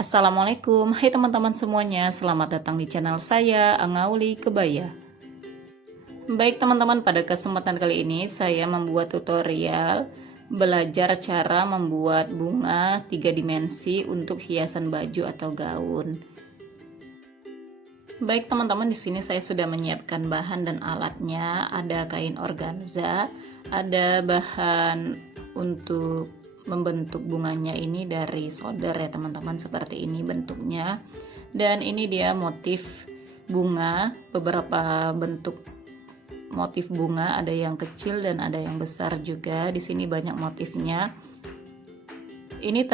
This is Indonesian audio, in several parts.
Assalamualaikum, hai teman-teman semuanya, selamat datang di channel saya, Angauli Kebaya. Baik teman-teman, pada kesempatan kali ini saya membuat tutorial belajar cara membuat bunga 3 dimensi untuk hiasan baju atau gaun. Baik teman-teman, di sini saya sudah menyiapkan bahan dan alatnya, ada kain organza, ada bahan untuk membentuk bunganya ini dari solder ya teman-teman, seperti ini bentuknya. Dan ini dia motif bunga, beberapa bentuk motif bunga, ada yang kecil dan ada yang besar juga. Di sini banyak motifnya. Ini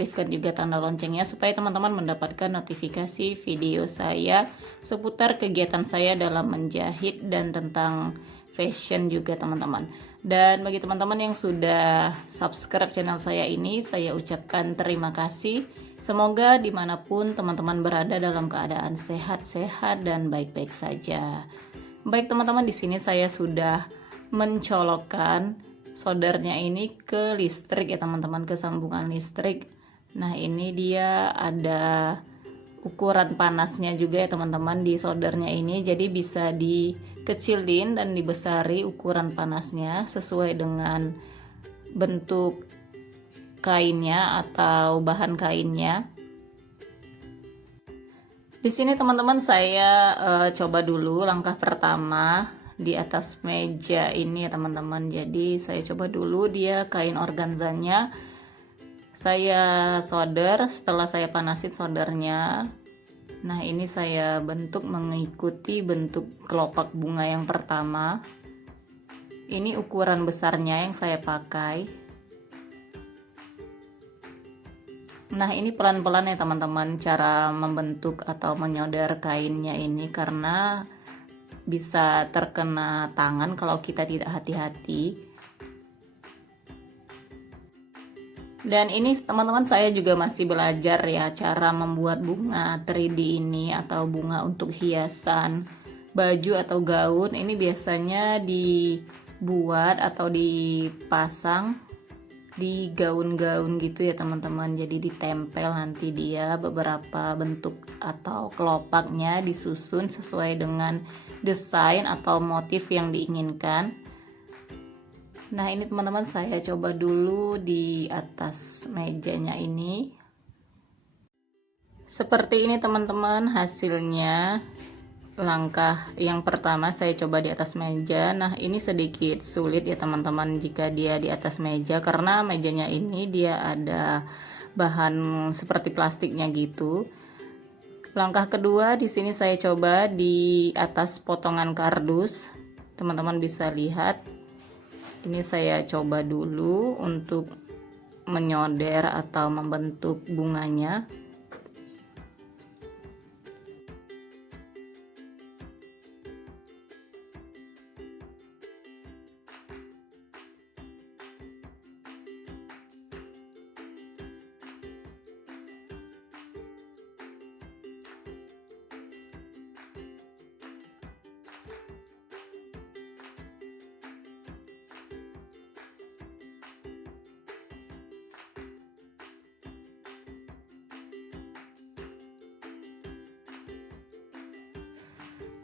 aktifkan juga tanda loncengnya supaya teman-teman mendapatkan notifikasi video saya seputar kegiatan saya dalam menjahit dan tentang fashion juga teman-teman. Dan bagi teman-teman yang sudah subscribe channel saya ini, saya ucapkan terima kasih. Semoga dimanapun teman-teman berada dalam keadaan sehat-sehat dan baik-baik saja. Baik teman-teman, di sini saya sudah mencolokkan soldernya ini ke listrik ya teman-teman, ke sambungan listrik. Nah ini dia ada ukuran panasnya juga ya teman-teman di soldernya ini, jadi bisa dikecilin dan dibesari ukuran panasnya sesuai dengan bentuk kainnya atau bahan kainnya. Di sini teman-teman saya coba dulu langkah pertama di atas meja ini ya teman-teman. Jadi saya coba dulu dia kain organzanya, saya solder. Setelah saya panasin soldernya, nah ini saya bentuk mengikuti bentuk kelopak bunga yang pertama. Ini ukuran besarnya yang saya pakai. Nah ini pelan-pelan ya teman-teman cara membentuk atau menyodar kainnya ini, karena bisa terkena tangan kalau kita tidak hati-hati. Dan ini teman-teman saya juga masih belajar ya cara membuat bunga 3D ini atau bunga untuk hiasan baju atau gaun. Ini biasanya dibuat atau dipasang di gaun-gaun gitu ya teman-teman. Jadi ditempel nanti dia beberapa bentuk atau kelopaknya disusun sesuai dengan desain atau motif yang diinginkan. Nah ini teman-teman saya coba dulu di atas mejanya ini. Seperti ini teman-teman hasilnya. Langkah yang pertama saya coba di atas meja. Nah ini sedikit sulit ya teman-teman jika dia di atas meja, karena mejanya ini dia ada bahan seperti plastiknya gitu. Langkah kedua di sini saya coba di atas potongan kardus. teman-teman bisa lihat. Ini saya coba dulu untuk menyoder atau membentuk bunganya.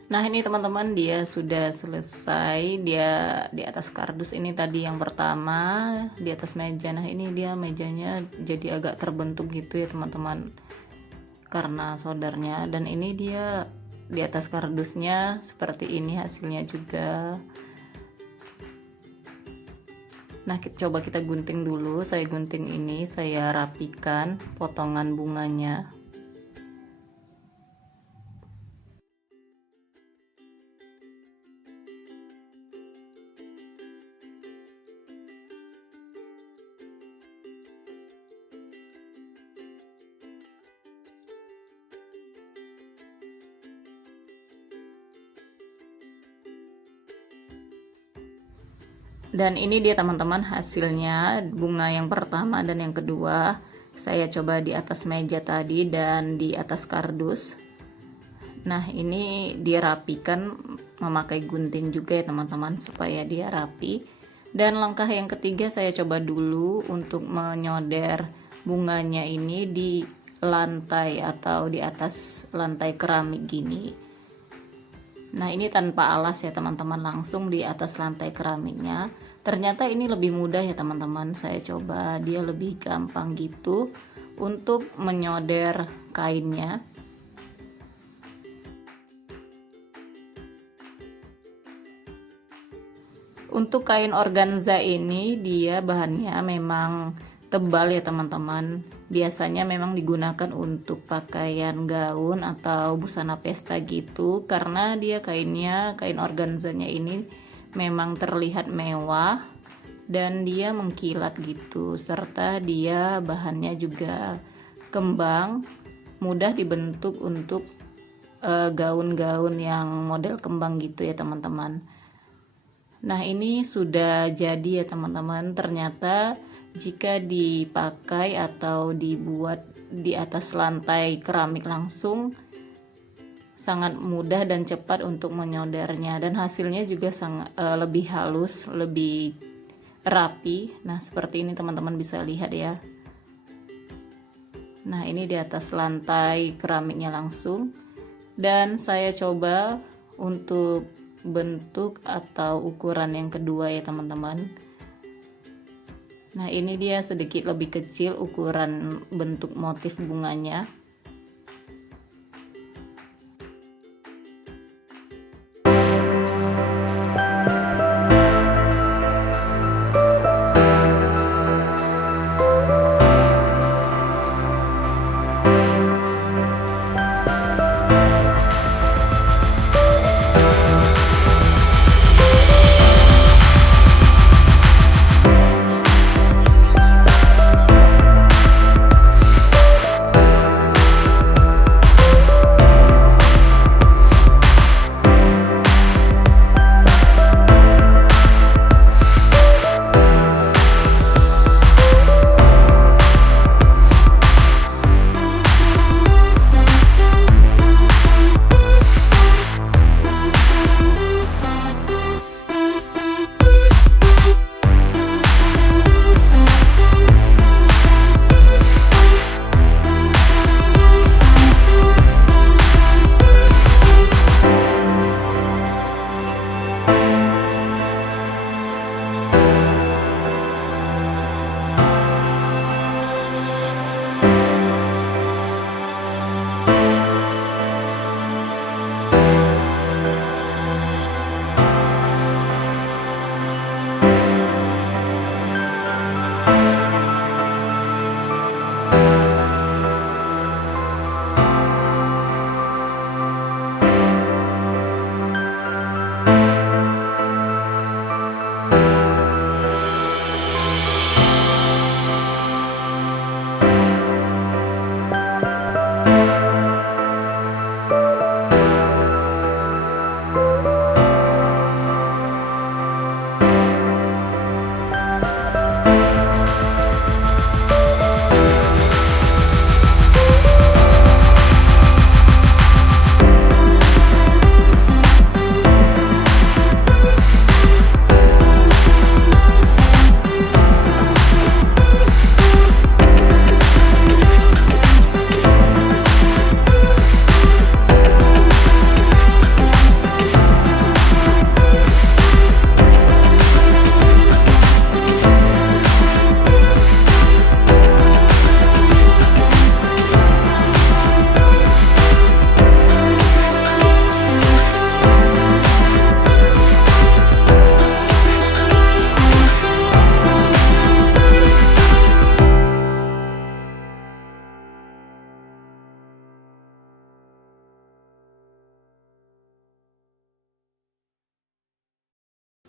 Nah ini teman-teman, dia sudah selesai. Dia di atas kardus ini tadi yang pertama di atas meja. Nah ini dia mejanya jadi agak terbentuk gitu ya teman-teman, karena soldernya. Dan ini dia di atas kardusnya seperti ini hasilnya juga. Nah coba kita gunting dulu. Saya gunting ini, saya rapikan potongan bunganya. Dan ini dia teman-teman hasilnya, bunga yang pertama dan yang kedua. Saya coba di atas meja tadi dan di atas kardus. Nah ini dirapikan memakai gunting juga ya teman-teman, supaya dia rapi. Dan langkah yang ketiga, saya coba dulu untuk menyoder bunganya ini di lantai atau di atas lantai keramik gini. Nah ini tanpa alas ya teman-teman, langsung di atas lantai keramiknya. Ternyata ini lebih mudah ya teman-teman. Saya coba, dia lebih gampang gitu untuk menyoder kainnya. Untuk kain organza ini dia bahannya memang tebal ya teman-teman. Biasanya memang digunakan untuk pakaian gaun atau busana pesta gitu, karena dia kain organzanya ini memang terlihat mewah dan dia mengkilat gitu, serta dia bahannya juga kembang, mudah dibentuk untuk gaun-gaun yang model kembang gitu ya teman-teman. Nah ini sudah jadi ya teman-teman. Ternyata jika dipakai atau dibuat di atas lantai keramik langsung, sangat mudah dan cepat untuk menyoldernya, dan hasilnya juga sangat lebih halus, lebih rapi. Nah seperti ini teman-teman bisa lihat ya. Nah ini di atas lantai keramiknya langsung. Dan saya coba untuk bentuk atau ukuran yang kedua ya teman-teman. Nah ini dia sedikit lebih kecil ukuran bentuk motif bunganya.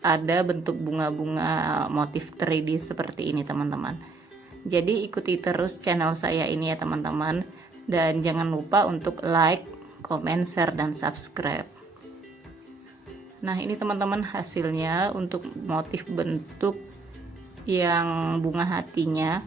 ada bentuk bunga-bunga motif 3D seperti ini teman-teman. Jadi ikuti terus channel saya ini ya teman-teman, dan jangan lupa untuk like, comment, share, dan subscribe. Nah ini teman-teman hasilnya untuk motif bentuk yang bunga hatinya.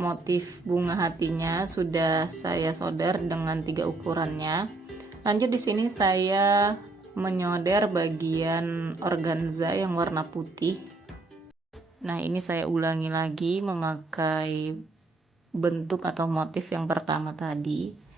Motif bunga hatinya sudah saya solder dengan 3 ukurannya. Lanjut di sini saya menyolder bagian organza yang warna putih. Nah, ini saya ulangi lagi memakai bentuk atau motif yang pertama tadi.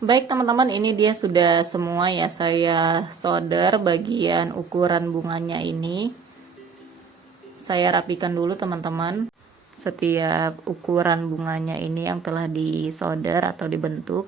Baik teman-teman, ini dia sudah semua ya, saya solder bagian ukuran bunganya ini. Saya rapikan dulu teman-teman setiap ukuran bunganya ini yang telah disolder atau dibentuk.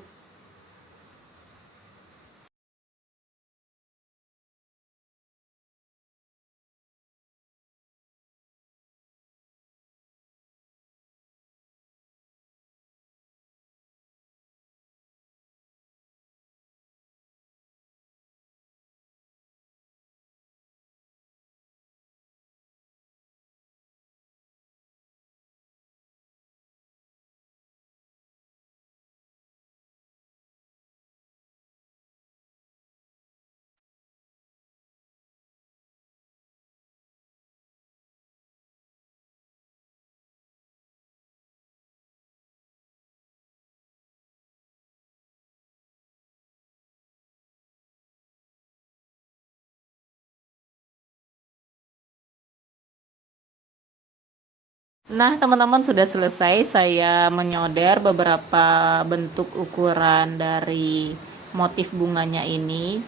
Nah, teman-teman, sudah selesai saya menyodar beberapa bentuk ukuran dari motif bunganya ini.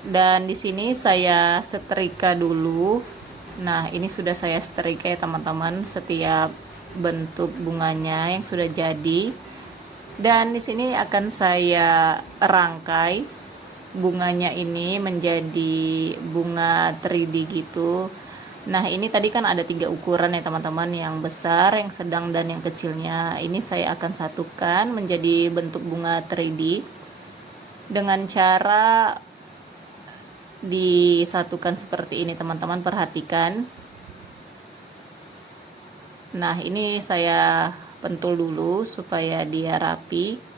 Dan di sini saya setrika dulu. Nah, ini sudah saya setrika ya teman-teman, setiap bentuk bunganya yang sudah jadi. Dan di sini akan saya rangkai bunganya ini menjadi bunga 3D gitu. Nah, ini tadi kan ada 3 ukuran ya teman-teman, yang besar, yang sedang, dan yang kecilnya. Ini saya akan satukan menjadi bentuk bunga 3D dengan cara disatukan seperti ini teman-teman, perhatikan. Nah, ini saya pentul dulu supaya dia rapi.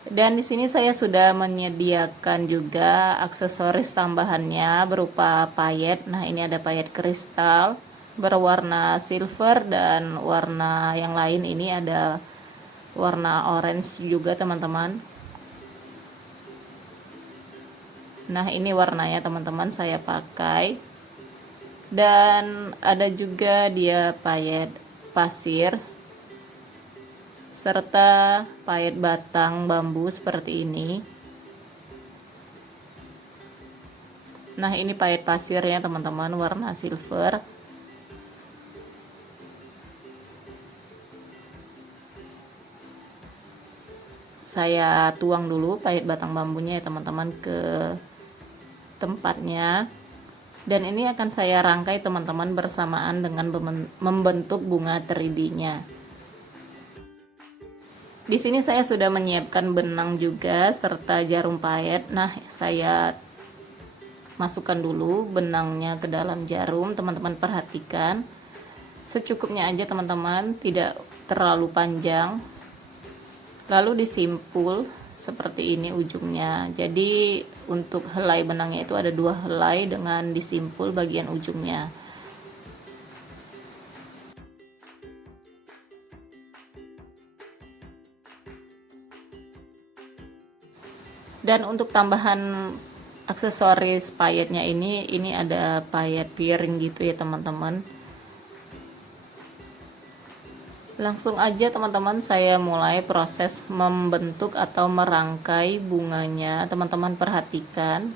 Dan di sini saya sudah menyediakan juga aksesoris tambahannya berupa payet. Nah, ini ada payet kristal berwarna silver, dan warna yang lain ini ada warna orange juga teman-teman. Nah, ini warnanya teman-teman saya pakai. Dan ada juga dia payet pasir serta payet batang bambu seperti ini. Nah, ini payet pasirnya teman-teman, warna silver. Saya tuang dulu payet batang bambunya ya teman-teman ke tempatnya. Dan ini akan saya rangkai teman-teman bersamaan dengan membentuk bunga 3D-nya. Di sini saya sudah menyiapkan benang juga serta jarum payet. Nah, saya masukkan dulu benangnya ke dalam jarum. Teman-teman perhatikan secukupnya aja teman-teman, tidak terlalu panjang. Lalu disimpul seperti ini ujungnya. Jadi untuk helai benangnya itu ada 2 helai dengan disimpul bagian ujungnya. Dan untuk tambahan aksesoris payetnya ini ada payet piring gitu ya teman-teman. Langsung aja teman-teman saya mulai proses membentuk atau merangkai bunganya. Teman-teman perhatikan.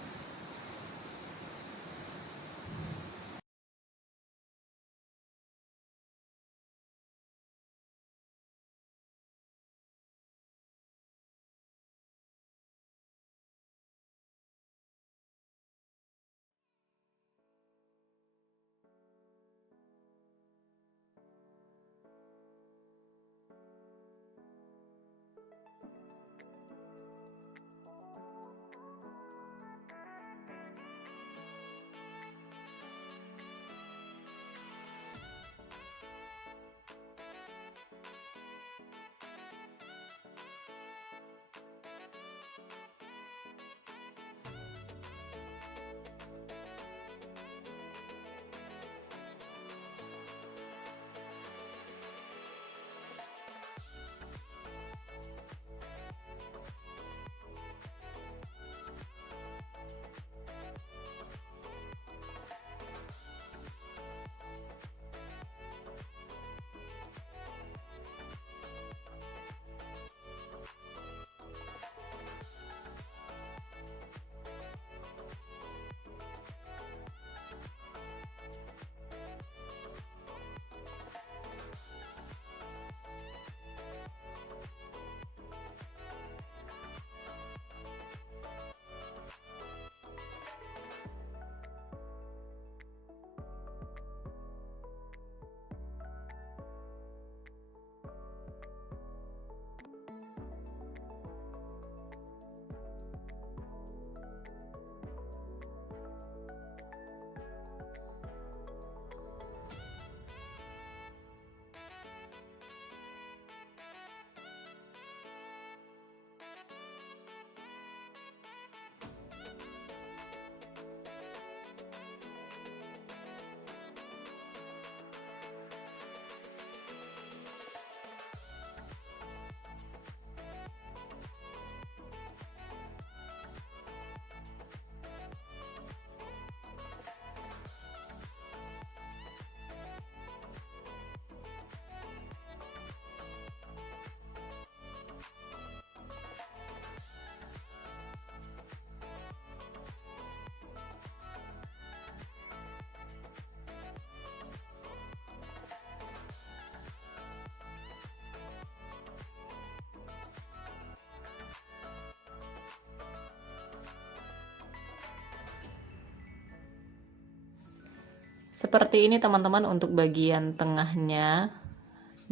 Seperti ini teman-teman untuk bagian tengahnya.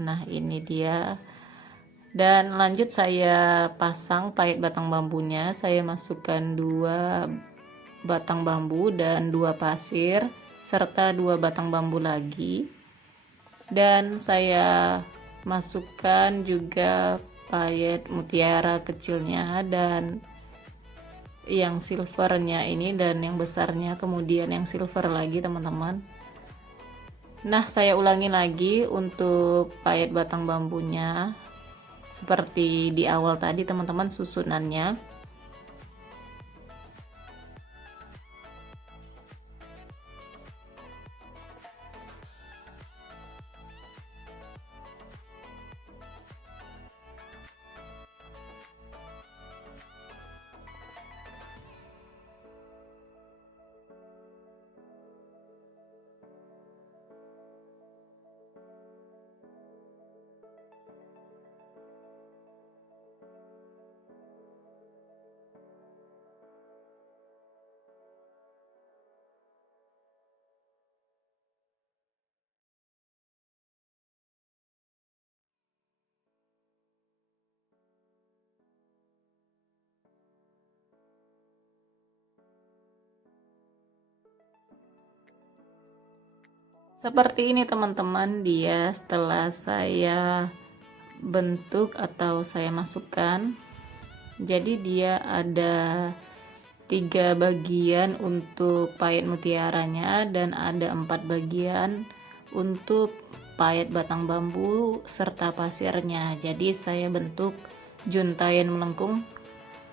Nah ini dia. Dan lanjut saya pasang pahit batang bambunya. Saya masukkan 2 batang bambu dan 2 pasir serta 2 batang bambu lagi. Dan saya masukkan juga pahit mutiara kecilnya dan yang silvernya ini, dan yang besarnya kemudian yang silver lagi teman-teman. Nah saya ulangi lagi untuk pahit batang bambunya seperti di awal tadi teman-teman susunannya. Seperti ini teman-teman dia setelah saya bentuk atau saya masukkan. Jadi dia ada 3 bagian untuk pahit mutiaranya dan ada 4 bagian untuk pahit batang bambu serta pasirnya. Jadi saya bentuk juntayan melengkung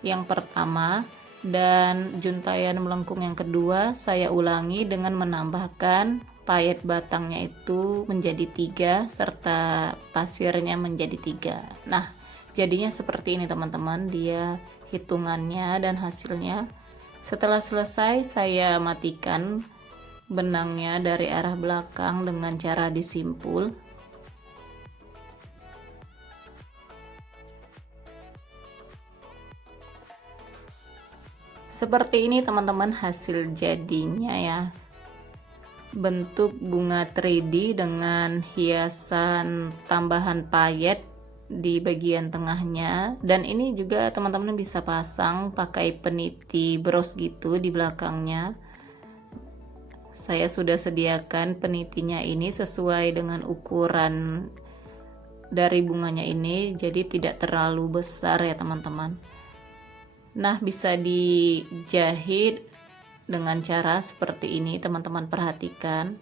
yang pertama dan juntayan melengkung yang kedua saya ulangi dengan menambahkan pahit batangnya itu menjadi 3 serta pasirnya menjadi 3. Nah jadinya seperti ini teman-teman dia hitungannya dan hasilnya. Setelah selesai saya matikan benangnya dari arah belakang dengan cara disimpul. Seperti ini teman-teman hasil jadinya ya, bentuk bunga 3D dengan hiasan tambahan payet di bagian tengahnya. Dan ini juga teman-teman bisa pasang pakai peniti bros gitu di belakangnya. Saya sudah sediakan penitinya ini sesuai dengan ukuran dari bunganya ini, jadi tidak terlalu besar ya teman-teman. Nah bisa dijahit dengan cara seperti ini teman-teman, perhatikan.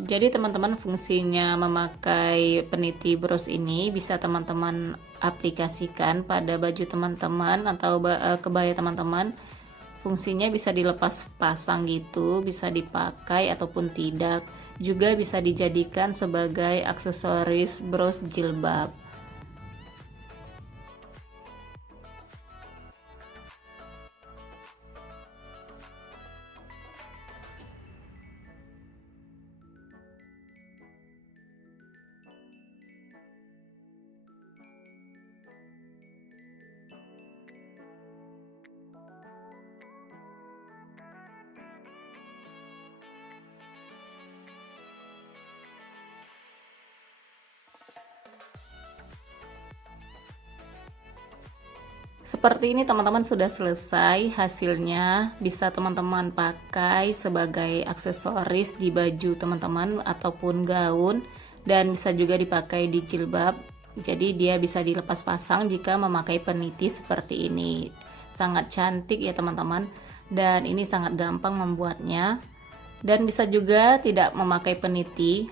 Jadi teman-teman fungsinya memakai peniti bros ini bisa teman-teman aplikasikan pada baju teman-teman atau kebaya teman-teman. Fungsinya bisa dilepas pasang gitu, bisa dipakai ataupun tidak. Juga bisa dijadikan sebagai aksesoris bros jilbab. Seperti ini teman-teman sudah selesai hasilnya, bisa teman-teman pakai sebagai aksesoris di baju teman-teman ataupun gaun, dan bisa juga dipakai di jilbab. Jadi dia bisa dilepas pasang jika memakai peniti seperti ini. Sangat cantik ya teman-teman, dan ini sangat gampang membuatnya. Dan bisa juga tidak memakai peniti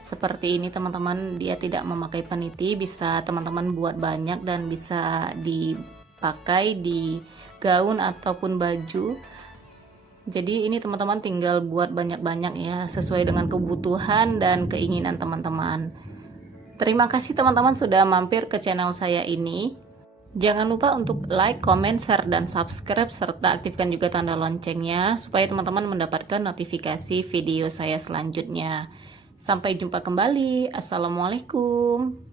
seperti ini teman-teman, dia tidak memakai peniti, bisa teman-teman buat banyak dan bisa dipakai di gaun ataupun baju. Jadi ini teman-teman tinggal buat banyak-banyak ya, sesuai dengan kebutuhan dan keinginan teman-teman. Terima kasih teman-teman sudah mampir ke channel saya ini. Jangan lupa untuk like, comment, share, dan subscribe, serta aktifkan juga tanda loncengnya supaya teman-teman mendapatkan notifikasi video saya selanjutnya. Sampai jumpa kembali. Assalamualaikum.